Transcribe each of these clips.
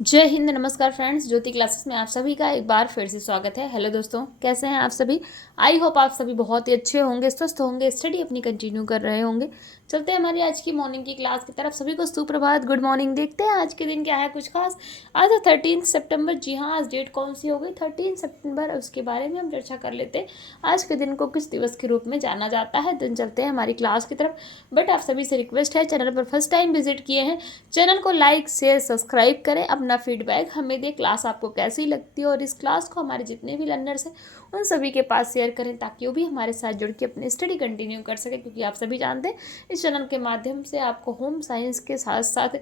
जय हिंद। नमस्कार फ्रेंड्स, ज्योति क्लासेस में आप सभी का एक बार फिर से स्वागत है। हेलो दोस्तों, कैसे हैं आप सभी। आई होप आप सभी बहुत ही अच्छे होंगे, स्वस्थ होंगे, स्टडी अपनी कंटिन्यू कर रहे होंगे। चलते हैं हमारी आज की मॉर्निंग की क्लास की तरफ। सभी को सुप्रभात, गुड मॉर्निंग। देखते हैं आज के दिन क्या है कुछ खास। आज है 13 सितंबर। जी हाँ, आज डेट कौन सी हो गई 13 सितंबर, उसके बारे में हम चर्चा कर लेते हैं। आज के दिन को किस दिवस के रूप में जाना जाता है। दिन चलते हैं हमारी क्लास की तरफ। बट आप सभी से रिक्वेस्ट है, चैनल पर फर्स्ट टाइम विजिट किए हैं, चैनल को लाइक शेयर सब्सक्राइब करें। अपना फीडबैक हमें दें, क्लास आपको कैसी लगती है, और इस क्लास को हमारे जितने भी लर्नर्स हैं उन सभी के पास शेयर करें, ताकि वो भी हमारे साथ जुड़ के अपनी स्टडी कंटिन्यू कर सकें। क्योंकि आप सभी जानते हैं इस चैनल के माध्यम से आपको होम साइंस के साथ साथ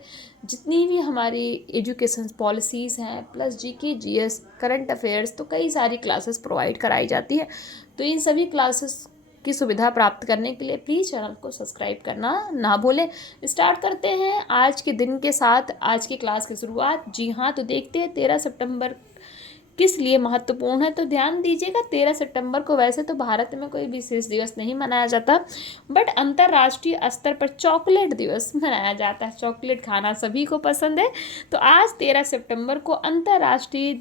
जितनी भी हमारी एजुकेशन पॉलिसीज़ हैं, plus GK GS current affairs, तो कई सारी क्लासेस प्रोवाइड कराई जाती है। तो इन सभी क्लासेस की सुविधा प्राप्त करने के लिए प्लीज़ चैनल को सब्सक्राइब करना ना भूलें। स्टार्ट करते हैं आज के दिन के साथ, आज की क्लास की शुरुआत। जी हाँ, तो देखते हैं 13 सितंबर किस लिए महत्वपूर्ण है। तो ध्यान दीजिएगा, 13 सितंबर को वैसे तो भारत में कोई विशेष दिवस नहीं मनाया जाता, बट अंतर्राष्ट्रीय स्तर पर चॉकलेट दिवस मनाया जाता है। चॉकलेट खाना सभी को पसंद है, तो आज 13 सितंबर को अंतर्राष्ट्रीय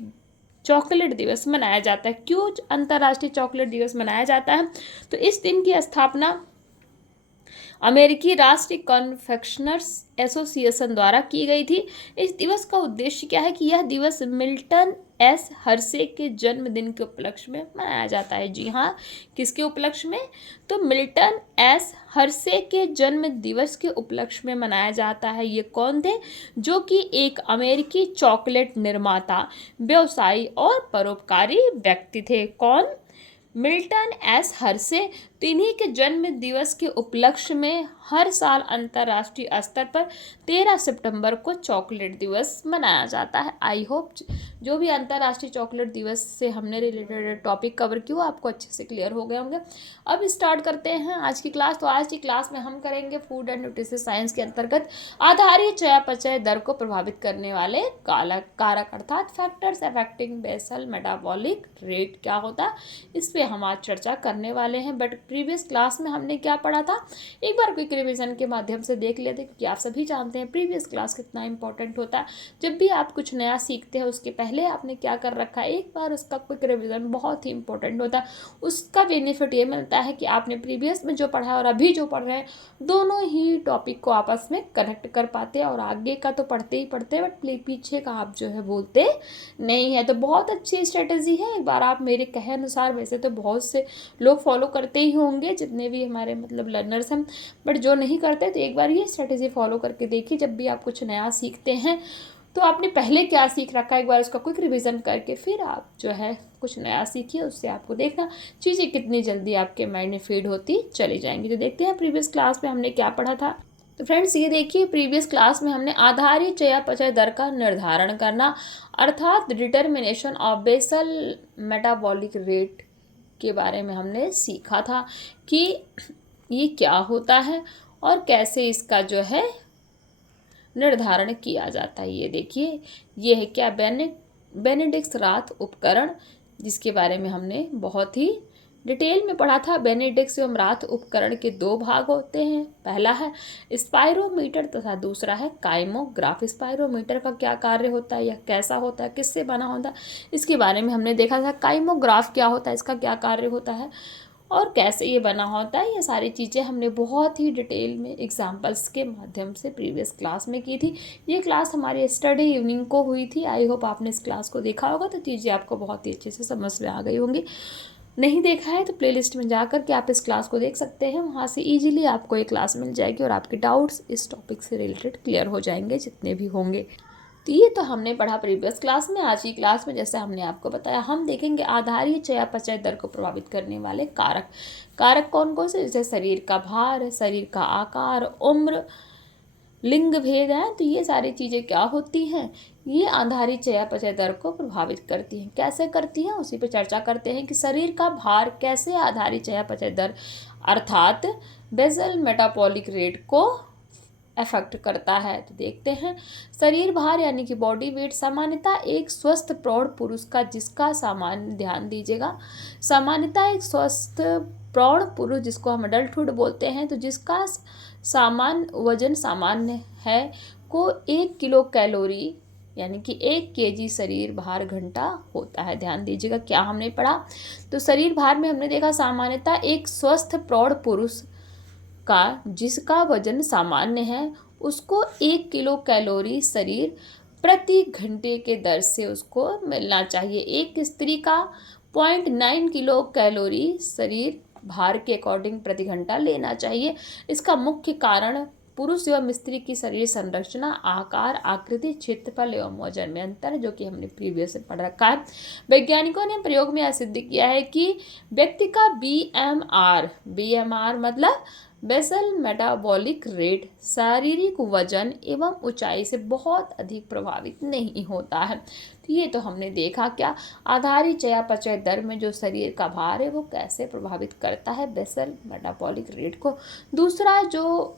चॉकलेट दिवस मनाया जाता है। क्यों अंतर्राष्ट्रीय चॉकलेट दिवस मनाया जाता है? तो इस दिन की स्थापना अमेरिकी राष्ट्रीय कॉन्फेक्शनर्स एसोसिएशन द्वारा की गई थी। इस दिवस का उद्देश्य क्या है कि यह दिवस मिल्टन एस हर्शे के जन्मदिन के उपलक्ष्य में मनाया जाता है। जी हाँ, किसके उपलक्ष्य में? तो मिल्टन एस हर्शे के जन्म दिवस के उपलक्ष्य में मनाया जाता है। ये कौन थे? जो कि एक अमेरिकी चॉकलेट निर्माता, व्यवसायी और परोपकारी व्यक्ति थे। कौन? Milton S Hershey. तो इन्हीं के जन्म दिवस के उपलक्ष्य में हर साल अंतर्राष्ट्रीय स्तर पर 13 सितंबर को चॉकलेट दिवस मनाया जाता है। आई होप जो भी अंतर्राष्ट्रीय चॉकलेट दिवस से हमने रिलेटेड टॉपिक कवर किया आपको अच्छे से क्लियर हो गए होंगे। अब स्टार्ट करते हैं आज की क्लास। तो आज की क्लास में हम करेंगे फूड एंड न्यूट्रिशन साइंस के अंतर्गत आधारीय चयापचय दर को प्रभावित करने वाले कारक अर्थात factors affecting basal metabolic rate क्या होता है, इस पे हम आज चर्चा करने वाले हैं। बट प्रीवियस क्लास में हमने क्या पढ़ा था, एक बार क्विक रिवीजन के माध्यम से देख लेते, क्योंकि आप सभी जानते हैं प्रीवियस क्लास कितना इंपॉर्टेंट होता है। जब भी आप कुछ नया सीखते हैं उसके पहले आपने क्या कर रखा है, एक बार उसका क्विक रिवीजन बहुत ही इंपॉर्टेंट होता है। उसका बेनिफिट ये मिलता है कि आपने प्रीवियस में जो पढ़ा है और अभी जो पढ़ रहे हैं, दोनों ही टॉपिक को आपस में कनेक्ट कर पाते हैं। और आगे का तो पढ़ते ही पढ़ते हैं, बट पीछे का आप जो है बोलते नहीं है। तो बहुत अच्छी स्ट्रेटेजी है। एक बार आप मेरे कहे अनुसार, वैसे तो बहुत से लोग फॉलो करते ही होंगे जितने भी हमारे मतलब लर्नर्स हैं, बट जो नहीं करते तो एक बार ये स्ट्रेटेजी फॉलो करके देखिए। जब भी आप कुछ नया सीखते हैं तो आपने पहले क्या सीख रखा है, एक बार उसका क्विक रिवीजन करके फिर आप जो है कुछ नया सीखिए। उससे आपको देखना चीज़ें कितनी जल्दी आपके माइंड में फीड होती चली जाएंगी। तो देखते हैं प्रीवियस क्लास में हमने क्या पढ़ा था। तो फ्रेंड्स ये देखिए, प्रीवियस क्लास में हमने आधारीय चयापचय दर का निर्धारण करना अर्थात determination of basal metabolic rate के बारे में हमने सीखा था कि ये क्या होता है और कैसे इसका जो है निर्धारण किया जाता है। ये देखिए, ये है क्या, बेनेडिक्ट राथ उपकरण, जिसके बारे में हमने बहुत ही डिटेल में पढ़ा था। बेनेडिक्ट एवं राथ उपकरण के दो भाग होते हैं, पहला है स्पायरोमीटर तथा दूसरा है काइमोग्राफ। स्पायरोमीटर का क्या कार्य होता है, यह कैसा होता है, किससे बना होता है, इसके बारे में हमने देखा था। काइमोग्राफ क्या होता है, इसका क्या कार्य होता है और कैसे ये बना होता है, ये सारी चीज़ें हमने बहुत ही डिटेल में एग्जांपल्स के माध्यम से प्रीवियस क्लास में की थी। ये क्लास हमारी स्टडी इवनिंग को हुई थी। आई होप आपने इस क्लास को देखा होगा, तो चीज़ें आपको बहुत ही अच्छे से समझ में आ गई होंगी। नहीं देखा है तो प्लेलिस्ट में जाकर के आप इस क्लास को देख सकते हैं, वहाँ से इजीली आपको ये क्लास मिल जाएगी और आपके डाउट्स इस टॉपिक से रिलेटेड क्लियर हो जाएंगे जितने भी होंगे। तो ये तो हमने पढ़ा प्रीवियस क्लास में। आज की क्लास में जैसे हमने आपको बताया, हम देखेंगे आधारीय चयापचय दर को प्रभावित करने वाले कारक। कारक कौन कौन से? जैसे शरीर का भार, शरीर का आकार, उम्र, लिंग भेद है। तो ये सारी चीज़ें क्या होती हैं, ये आधारित चयापचय दर को प्रभावित करती हैं। कैसे करती हैं, उसी पर चर्चा करते हैं कि शरीर का भार कैसे आधारित चयापचय दर अर्थात बेसल मेटाबॉलिक रेट को अफेक्ट करता है। तो देखते हैं, शरीर भार यानी कि बॉडी वेट सामान्यतः एक स्वस्थ प्रौढ़ पुरुष का, जिसका सामान्य, ध्यान दीजिएगा, सामान्यतः एक स्वस्थ प्रौढ़ पुरुष जिसको हम अडल्टहुड बोलते हैं, तो जिसका सामान्य वजन सामान्य है को 1 किलो कैलोरी यानी कि 1 केजी शरीर भार घंटा होता है। ध्यान दीजिएगा क्या हमने पढ़ा। तो शरीर भार में हमने देखा सामान्यतः एक स्वस्थ प्रौढ़ पुरुष का जिसका वजन सामान्य है उसको 1 किलो कैलोरी शरीर प्रति घंटे के दर से उसको मिलना चाहिए। एक स्त्री का 0.9 किलो कैलोरी शरीर भार के अकॉर्डिंग प्रति घंटा लेना चाहिए। इसका मुख्य कारण पुरुष एवं स्त्री की शरीर संरचना, आकार, आकृति, क्षेत्रफल एवं वजन में अंतर है, जो कि हमने प्रीवियस से पढ़ रखा है। वैज्ञानिकों ने प्रयोग में यह सिद्ध किया है कि व्यक्ति का बीएमआर मतलब बेसल मेटाबॉलिक रेट शारीरिक वजन एवं ऊंचाई से बहुत अधिक प्रभावित नहीं होता है। तो ये तो हमने देखा क्या आधारी चयापचय दर में जो शरीर का भार है वो कैसे प्रभावित करता है बेसल मेटाबॉलिक रेट को। दूसरा जो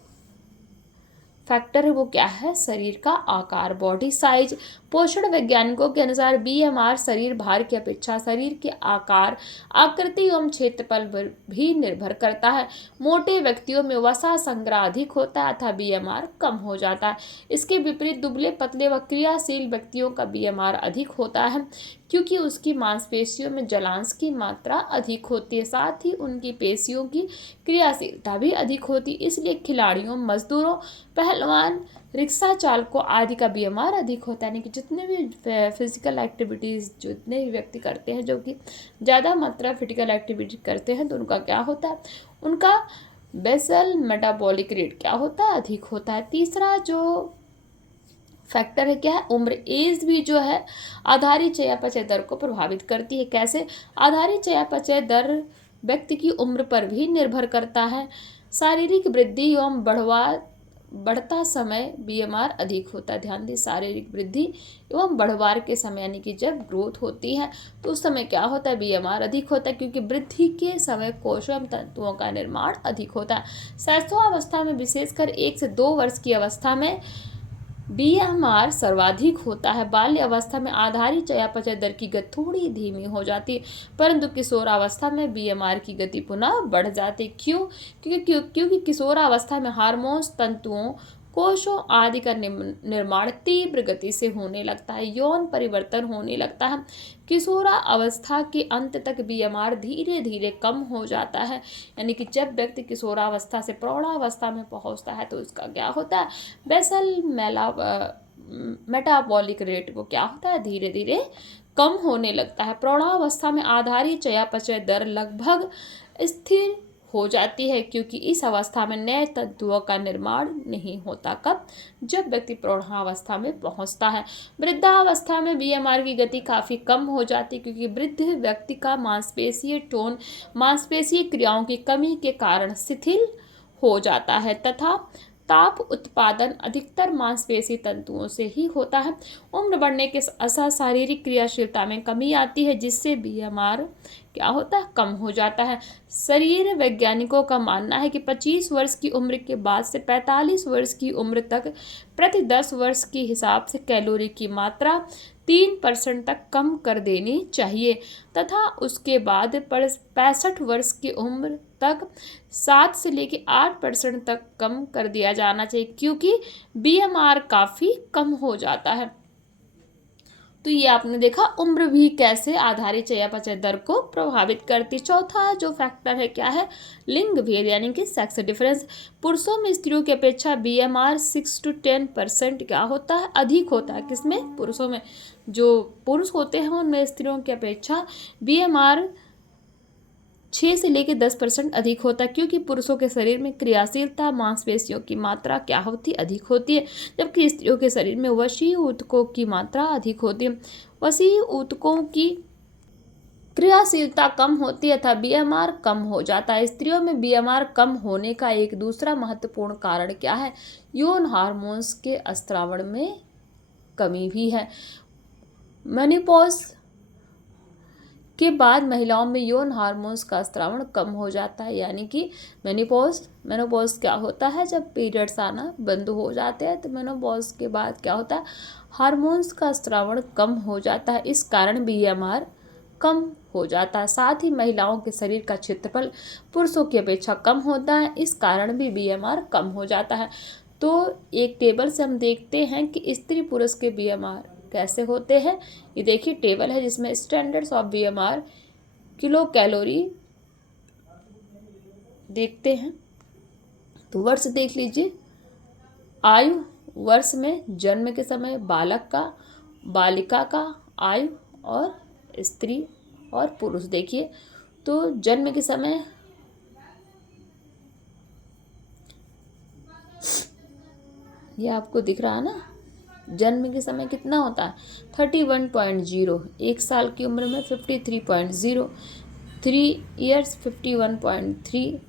फैक्टर है वो क्या है, शरीर का आकार, बॉडी साइज। पोषण वैज्ञानिकों के अनुसार बीएमआर शरीर भार की अपेक्षा शरीर के आकार, आकृति एवं क्षेत्रफल पर भी निर्भर करता है। मोटे व्यक्तियों में वसा संग्रह अधिक होता है अतः बीएमआर कम हो जाता है। इसके विपरीत दुबले पतले व क्रियाशील व्यक्तियों का बीएमआर अधिक होता है क्योंकि उसकी मांसपेशियों में जलांश की मात्रा अधिक होती है, साथ ही उनकी पेशियों की क्रियाशीलता भी अधिक होती है। इसलिए खिलाड़ियों, मजदूरों, पहलवान, रिक्शा चालकों आदि का बीएमआर अधिक होता है। यानी कि जितने भी फिजिकल एक्टिविटीज़ जितने भी व्यक्ति करते हैं जो कि ज़्यादा मात्रा फिजिकल एक्टिविटी करते हैं तो उनका क्या होता है, उनका बेसल मेटाबॉलिक रेट क्या होता है, अधिक होता है। तीसरा जो फैक्टर है क्या है, उम्र। एज भी जो है आधारी चयापचय दर को प्रभावित करती है। कैसे, आधारी चयापचय दर व्यक्ति की उम्र पर भी निर्भर करता है। शारीरिक वृद्धि एवं बढ़ता समय बीएमआर अधिक होता है। ध्यान दें, शारीरिक वृद्धि एवं बढ़वार के समय यानी कि जब ग्रोथ होती है तो उस समय क्या होता है, बीएमआर अधिक होता है क्योंकि वृद्धि के समय कोशों एवं तंतुओं का निर्माण अधिक होता है। शैशवावस्था में विशेषकर 1 से 2 वर्ष की अवस्था में बीएमआर सर्वाधिक होता है। बाल्य अवस्था में आधारी चयापचय दर की गति थोड़ी धीमी हो जाती है परंतु किशोरावस्था में बीएमआर की गति पुनः बढ़ जाती है। क्यों? क्योंकि किशोरावस्था में हार्मोन्स, तंतुओं, कोशों आदि का निर्माण तीव्र गति से होने लगता है, यौन परिवर्तन होने लगता है। किशोरावस्था के अंत तक बीएमआर धीरे धीरे कम हो जाता है। यानी कि जब व्यक्ति किशोरावस्था से प्रौढ़ावस्था में पहुंचता है तो उसका क्या होता है, बेसल मेटाबॉलिक रेट वो क्या होता है, धीरे धीरे कम होने लगता है। प्रौढ़ावस्था में आधारी चयापचय दर लगभग स्थिर हो जाती है क्योंकि इस अवस्था में नए तंतुओं का निर्माण नहीं होता। कब? जब व्यक्ति प्रौढ़ावस्था में पहुंचता है। वृद्धावस्था में बीएमआर की गति काफ़ी कम हो जाती है क्योंकि वृद्ध व्यक्ति का मांसपेशीय टोन मांसपेशीय क्रियाओं की कमी के कारण शिथिल हो जाता है तथा ताप उत्पादन अधिकतर मांसपेशी तंतुओं से ही होता है। उम्र बढ़ने के साथ शारीरिक क्रियाशीलता में कमी आती है जिससे बीएमआर क्या होता है, कम हो जाता है। शरीर वैज्ञानिकों का मानना है कि 25 वर्ष की उम्र के बाद से 45 वर्ष की उम्र तक प्रति 10 वर्ष के हिसाब से कैलोरी की मात्रा 3% तक कम कर देनी चाहिए तथा उसके बाद 65 वर्ष की उम्र तक 7 से लेकर 8% तक कम कर दिया जाना चाहिए क्योंकि बीएमआर काफ़ी कम हो जाता है। तो ये आपने देखा उम्र भी कैसे आधारी चयापचय दर को प्रभावित करती। चौथा जो फैक्टर है क्या है, लिंग भेद यानी कि सेक्स डिफरेंस। पुरुषों में स्त्रियों की अपेक्षा बीएमआर 6 to 10% क्या होता है, अधिक होता है। किसमें? पुरुषों में। जो पुरुष होते हैं उनमें स्त्रियों की अपेक्षा बीएमआर 6 से लेकर 10% अधिक होता है क्योंकि पुरुषों के शरीर में क्रियाशीलता मांसपेशियों की मात्रा क्या होती है, अधिक होती है, जबकि स्त्रियों के शरीर में वसीय ऊतकों की मात्रा अधिक होती है। वसीय ऊतकों की क्रियाशीलता कम होती है तथा बीएमआर कम हो जाता है। स्त्रियों में बीएमआर कम होने का एक दूसरा महत्वपूर्ण कारण क्या है, यौन हार्मोन्स के स्रावण में कमी भी है। मेनोपॉज के बाद महिलाओं में यौन हार्मोन्स का स्रावण कम हो जाता है। यानी कि मेनोपॉज क्या होता है, जब पीरियड्स आना बंद हो जाते हैं तो मेनोपॉज के बाद क्या होता है, हार्मोन्स का स्रावण कम हो जाता है, इस कारण बीएमआर कम हो जाता है। साथ ही महिलाओं के शरीर का क्षेत्रफल पुरुषों की अपेक्षा कम होता है, इस कारण भी बीएमआर कम हो जाता है। तो एक टेबल से हम देखते हैं कि स्त्री पुरुष के बीएमआर कैसे होते हैं, ये देखिए टेबल है जिसमें standards of BMR kilo calorie देखते हैं। तो वर्ष देख लीजिए, आयु वर्ष में जन्म के समय बालक का, बालिका का आयु और स्त्री और पुरुष। देखिए तो जन्म के समय ये आपको दिख रहा है ना, जन्म के समय कितना होता है 31.0, एक साल की उम्र में 53.0, 3 ईयर्स 51.3,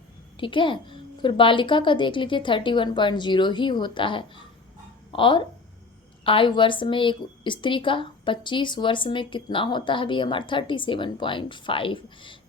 ठीक है। फिर बालिका का देख लीजिए 31.0 ही होता है। और आयु वर्ष में एक स्त्री का 25 वर्ष में कितना होता है बीएमआर 37.5,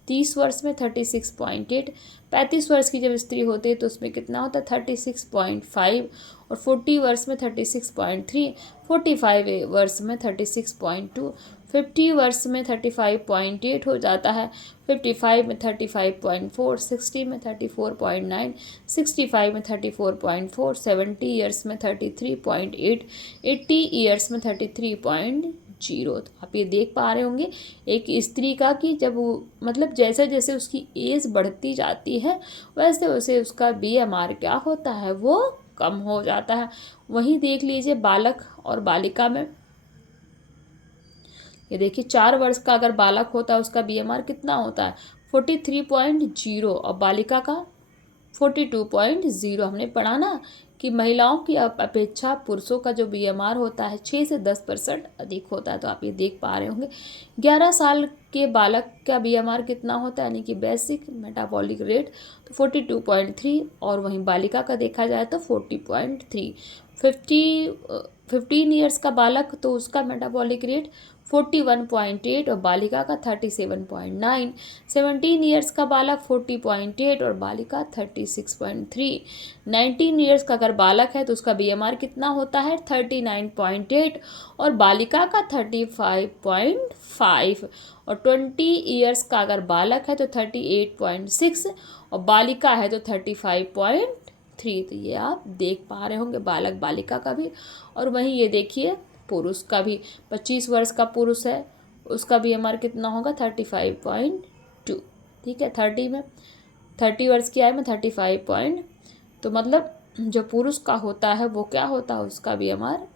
30 वर्ष में 36.8, 35 वर्ष की जब स्त्री होती है तो उसमें कितना होता है 36.5, और 40 वर्ष में 36.3, 45 वर्ष में 36.2, 50 वर्ष में 35.8 हो जाता है, 55 में 35.4, 60 में 34.9, 65 में 34.4, 70 ईयर्स में 33.8, 80 ईयर्स में 33.0। तो आप ये देख पा रहे होंगे एक स्त्री का कि जब वो मतलब जैसे जैसे उसकी एज बढ़ती जाती है वैसे वैसे उसका बीएमआर क्या होता है वो कम हो जाता है। वहीं देख लीजिए बालक और बालिका में, ये देखिए 4 वर्ष का अगर बालक होता है उसका बीएमआर कितना होता है 43.0 और बालिका का 42.0। हमने पढ़ा ना कि महिलाओं की अपेक्षा पुरुषों का जो बीएमआर होता है 6 से 10% अधिक होता है। तो आप ये देख पा रहे होंगे 11 साल के बालक का बीएमआर कितना होता है यानी कि बेसिक मेटाबॉलिक रेट तो 42.3, और वहीं बालिका का देखा जाए तो 40.3। 15 ईयर्स का बालक तो उसका मेटाबॉलिक रेट 41.8 और बालिका का 37.9, 17 ईयर्स का बालक 40.8 और बालिका 36.3, 19 ईयर्स का अगर बालक है तो उसका बीएमआर कितना होता है 39.8 और बालिका का 35.5, और 20 ईयर्स का अगर बालक है तो 38.6 और बालिका है तो 35.3। तो ये आप देख पा रहे होंगे बालक बालिका का भी। और वहीं ये देखिए पुरुष का भी, 25 वर्ष का पुरुष है उसका बीएमआर कितना होगा 35.2, ठीक है। 30 वर्ष की आयु में 35 तो मतलब जो पुरुष का होता है वो क्या होता है उसका बीएमआर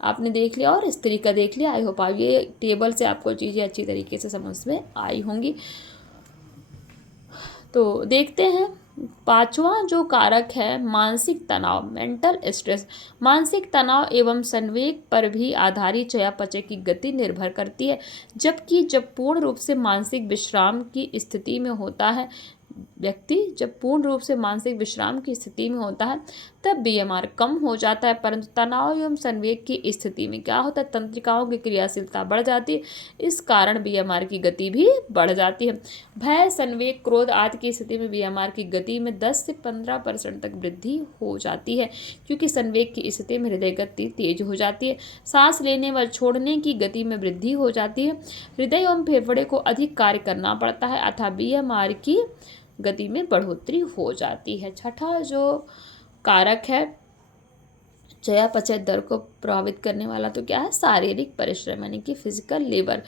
आपने देख लिया और स्त्री का देख लिया। आई होप आप ये टेबल से आपको चीज़ें अच्छी तरीके से समझ में आई होंगी। तो देखते हैं 5वां जो कारक है मानसिक तनाव, मेंटल स्ट्रेस। मानसिक तनाव एवं संवेग पर भी आधारित चयापचय की गति निर्भर करती है, जबकि जब पूर्ण रूप से मानसिक विश्राम की स्थिति में होता है व्यक्ति, जब पूर्ण रूप से मानसिक विश्राम की स्थिति में होता है तब बीएमआर कम हो जाता है, परंतु तनाव एवं संवेग की स्थिति में क्या होता है तंत्रिकाओं की क्रियाशीलता बढ़ जाती है, इस कारण बीएमआर की गति भी बढ़ जाती है। भय, संवेग, क्रोध आदि की स्थिति में बीएमआर की गति में 10 से 15% तक वृद्धि हो जाती है, क्योंकि संवेग की स्थिति में हृदय गति तेज हो जाती है, सांस लेने व छोड़ने की गति में वृद्धि हो जाती है, हृदय एवं फेफड़े को अधिक कार्य करना पड़ता है अतः बीएमआर की गति में बढ़ोतरी हो जाती है। छठा जो कारक है चयापचय दर को प्रभावित करने वाला तो क्या है शारीरिक परिश्रम यानी कि फिजिकल लेबर।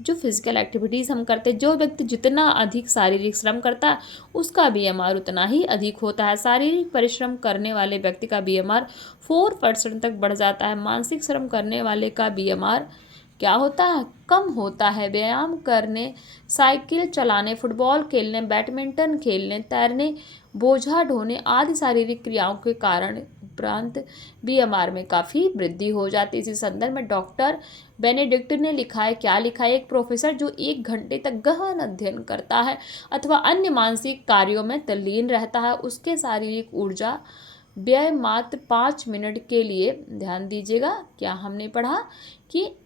जो फिजिकल एक्टिविटीज़ हम करते हैं, जो व्यक्ति जितना अधिक शारीरिक श्रम करता है उसका बीएमआर उतना ही अधिक होता है। शारीरिक परिश्रम करने वाले व्यक्ति का बीएमआर 4% तक बढ़ जाता है। मानसिक श्रम करने वाले का बीएमआर क्या होता है कम होता है। व्यायाम करने, साइकिल चलाने, फुटबॉल खेलने, बैडमिंटन खेलने, तैरने, बोझा ढोने आदि शारीरिक क्रियाओं के कारण उपरांत बीएमआर में काफ़ी वृद्धि हो जाती है। इसी संदर्भ में डॉक्टर बेनेडिक्ट ने लिखा है, क्या लिखा है, एक प्रोफेसर जो 1 घंटे तक गहन अध्ययन करता है अथवा अन्य मानसिक कार्यों में तल्लीन रहता है उसके शारीरिक ऊर्जा व्यय मात्र 5 मिनट के लिए। ध्यान दीजिएगा क्या हमने पढ़ा कि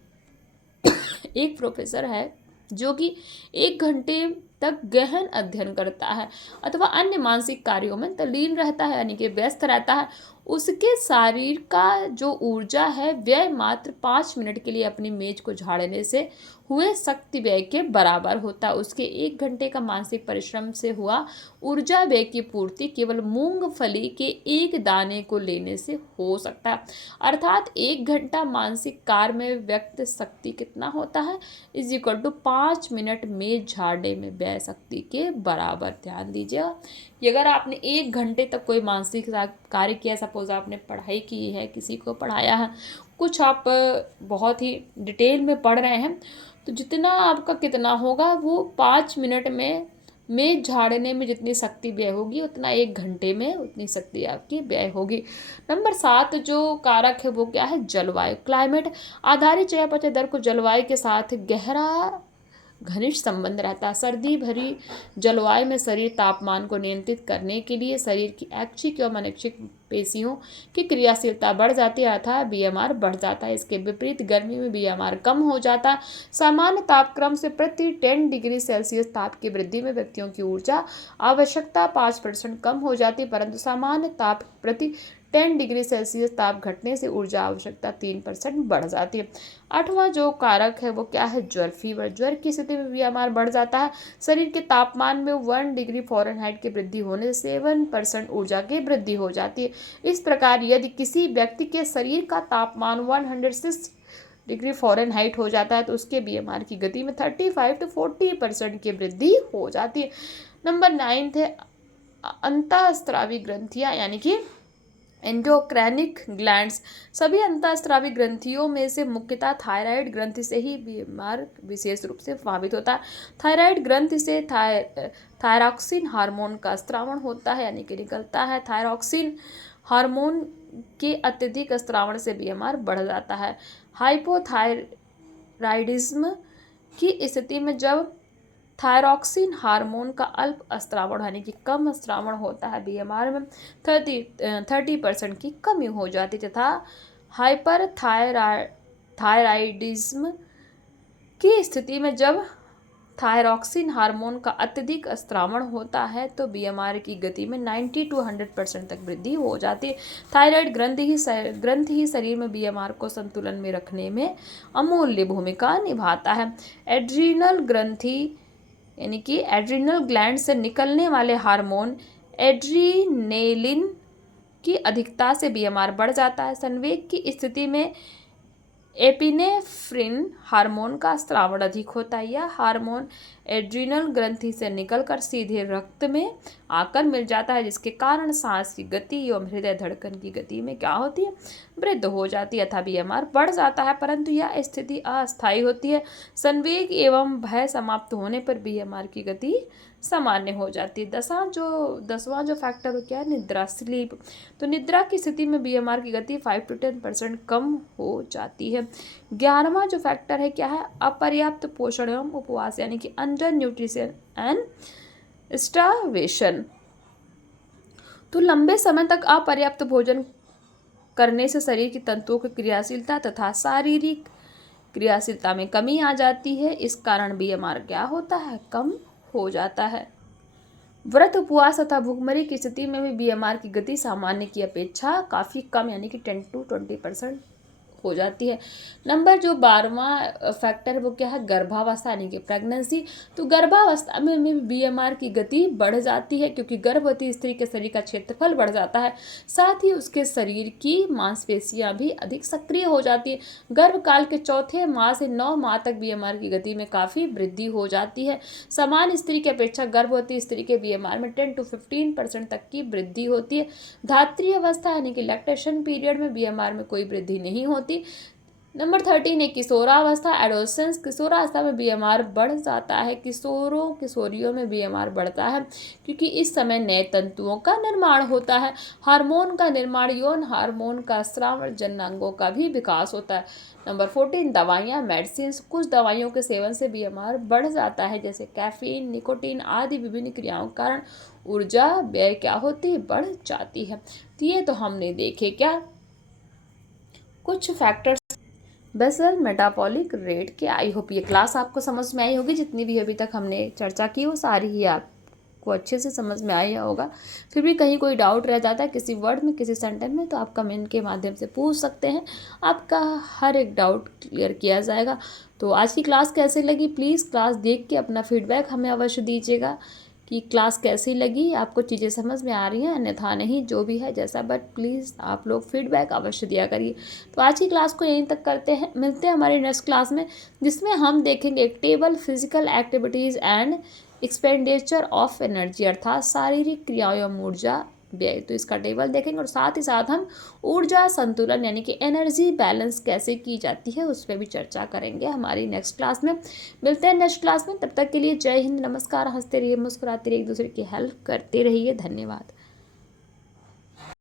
एक प्रोफेसर है जो कि 1 घंटे तक गहन अध्ययन करता है अथवा अन्य मानसिक कार्यों में तल्लीन रहता है यानी कि व्यस्त रहता है, उसके शरीर का जो ऊर्जा है व्यय मात्र 5 मिनट के लिए अपनी मेज को झाड़ने से हुए शक्ति व्यय के बराबर होता है। उसके 1 घंटे का मानसिक परिश्रम से हुआ ऊर्जा व्यय की पूर्ति केवल मूंगफली के एक दाने को लेने से हो सकता है। अर्थात 1 घंटा मानसिक कार्य में व्यक्त शक्ति कितना होता है, इज इक्वल टू 5 मिनट मेज झाड़ने में व्यय शक्ति के बराबर। ध्यान दीजिएगा, अगर आपने 1 घंटे तक कोई मानसिक कार्य किया, सपोज आपने पढ़ाई की है, किसी को पढ़ाया है, कुछ आप बहुत ही डिटेल में पढ़ रहे हैं, तो जितना आपका कितना होगा वो 5 मिनट में मेज झाड़ने में जितनी शक्ति व्यय होगी उतना 1 घंटे में उतनी शक्ति आपकी व्यय होगी। नंबर 7 जो कारक है वो क्या है, जलवायु, क्लाइमेट आधारित चयापचय दर को जलवायु के साथ गहरा घनिष्ठ संबंध रहता है। सर्दी भरी जलवायु में शरीर तापमान को नियंत्रित करने के लिए शरीर की ऐच्छिक एवं अनैच्छिक पेशियों की क्रियाशीलता बढ़ जाती है अर्थात बीएमआर बढ़ जाता है। इसके विपरीत गर्मी में बीएमआर कम हो जाता है। सामान्य तापक्रम से प्रति 10 डिग्री सेल्सियस ताप की वृद्धि में व्यक्तियों की ऊर्जा आवश्यकता 5% कम हो जाती है, परंतु सामान्य ताप प्रति 10 डिग्री सेल्सियस ताप घटने से ऊर्जा आवश्यकता 3% बढ़ जाती है। 8वां जो कारक है वो क्या है, ज्वर, फीवर। ज्वर की स्थिति में बीएमआर बढ़ जाता है। शरीर के तापमान में 1 डिग्री फ़ारेनहाइट की वृद्धि होने से 7% ऊर्जा की वृद्धि हो जाती है। इस प्रकार यदि किसी व्यक्ति के शरीर का तापमान 106 डिग्री फ़ारेनहाइट हो जाता है तो उसके बीएमआर की गति में 35 to 40% की वृद्धि हो जाती है। नंबर 9 है अंतःस्रावी ग्रंथियां यानी कि एंडोक्राइनिक ग्लैंड्स। सभी अंतःस्रावी ग्रंथियों में से मुख्यतः थायराइड ग्रंथि से ही बीमार विशेष रूप से प्रभावित होता है। थायराइड ग्रंथि से थायरॉक्सिन हार्मोन का स्रावण होता है यानी कि निकलता है। थायरॉक्सिन हार्मोन के अत्यधिक स्रावण से बीएमआर बढ़ जाता है। हाइपोथायराइडिज्म की स्थिति में जब थायरॉक्सिन हार्मोन का अल्प स्रावण यानी कि कम स्रावण होता है, बीएमआर में 30% की कमी हो जाती है। तथा हाइपरथायराइडिज्म की स्थिति में जब थायरॉक्सिन हार्मोन का अत्यधिक स्रावण होता है तो बीएमआर की गति में 90 to 100% तक वृद्धि हो जाती है। थायराइड ग्रंथि ही शरीर में बीएमआर को संतुलन में रखने में अमूल्य भूमिका निभाता है। एड्रीनल ग्रंथि यानी कि एड्रीनल ग्लैंड से निकलने वाले हार्मोन एड्रीनेलिन की अधिकता से बीएमआर बढ़ जाता है। संवेग की स्थिति में एपिनेफ्रिन हार्मोन का स्रावण अधिक होता है। यह हार्मोन एड्रीनल ग्रंथि से निकलकर सीधे रक्त में आकर मिल जाता है, जिसके कारण सांस की गति एवं हृदय धड़कन की गति में क्या होती है, वृद्धि हो जाती है अथवा बीएमआर बढ़ जाता है, परंतु यह स्थिति अस्थायी होती है। संवेग एवं भय समाप्त होने पर बीएमआर की गति सामान्य हो जाती है। 10वां जो फैक्टर हो क्या है, निद्रा, स्लीप। तो निद्रा की स्थिति में बीएमआर की गति 5 to 10% कम हो जाती है। 11वां जो फैक्टर है क्या है, अपर्याप्त पोषण एवं उपवास यानी कि अंडर न्यूट्रिशन एंड स्टार्वेशन। तो लंबे समय तक अपर्याप्त भोजन करने से शरीर की तंतुओं की क्रियाशीलता तथा शारीरिक क्रियाशीलता में कमी आ जाती है। इस कारण बीएमआर क्या होता है, कम हो जाता है। व्रत, उपवास तथा भूखमरी की स्थिति में भी बीएमआर की गति सामान्य की अपेक्षा काफ़ी कम यानी कि 10 to 20% हो जाती है। नंबर जो 12वां फैक्टर है वो क्या है, गर्भावस्था यानी कि प्रेगनेंसी। तो गर्भावस्था में बीएमआर की गति बढ़ जाती है क्योंकि गर्भवती स्त्री के शरीर का क्षेत्रफल बढ़ जाता है, साथ ही उसके शरीर की मांसपेशियां भी अधिक सक्रिय हो जाती है। गर्भकाल के चौथे माह से 9 माह तक बीएमआर की गति में काफ़ी वृद्धि हो जाती है। सामान्य स्त्री की अपेक्षा गर्भवती स्त्री के बीएमआर में 10 to 15% तक की वृद्धि होती है। धात्री अवस्था यानी कि लैक्टेशन पीरियड में बीएमआर में कोई वृद्धि नहीं होती। नंबर 13 है किशोरावस्था, एडोलेसेंस। किशोरावस्था में बीएमआर बढ़ जाता है। किशोरियों में बीएमआर बढ़ता है क्योंकि इस समय नए तंतुओं का निर्माण होता है, हार्मोन का निर्माण, यौन हार्मोन का स्राव, जननांगों का भी विकास होता है। नंबर 14 दवाइयाँ, मेडिसिन। कुछ दवाइयों के सेवन से बीएमआर बढ़ जाता है जैसे कैफीन, निकोटीन आदि विभिन्न क्रियाओं के कारण ऊर्जा व्यय क्या होती है, बढ़ जाती है। तो ये तो हमने देखे क्या कुछ फैक्टर्स बेसल मेटाबॉलिक रेट के। आई होप ये क्लास आपको समझ में आई होगी, जितनी भी अभी तक हमने चर्चा की वो सारी ही आपको अच्छे से समझ में आया होगा। फिर भी कहीं कोई डाउट रह जाता है किसी वर्ड में, किसी सेंटेंस में, तो आप कमेंट के माध्यम से पूछ सकते हैं, आपका हर एक डाउट क्लियर किया जाएगा। तो आज की क्लास कैसे लगी, प्लीज़ क्लास देख के अपना फीडबैक हमें अवश्य दीजिएगा कि क्लास कैसी लगी, आपको चीज़ें समझ में आ रही हैं, अन्यथा नहीं, जो भी है जैसा, बट प्लीज़ आप लोग फीडबैक अवश्य दिया करिए। तो आज की क्लास को यहीं तक करते हैं, मिलते हैं हमारी नेक्स्ट क्लास में, जिसमें हम देखेंगे एक table physical activities and expenditure of energy, अर्थात शारीरिक क्रियाओं एवं ऊर्जा व्यय। तो इसका टेबल देखेंगे और साथ ही साथ हम ऊर्जा संतुलन यानी कि एनर्जी बैलेंस कैसे की जाती है उस पर भी चर्चा करेंगे हमारी नेक्स्ट क्लास में। मिलते हैं नेक्स्ट क्लास में, तब तक के लिए जय हिंद, नमस्कार, हंसते रहिए, मुस्कुराते रहिए, एक दूसरे की हेल्प करते रहिए, धन्यवाद।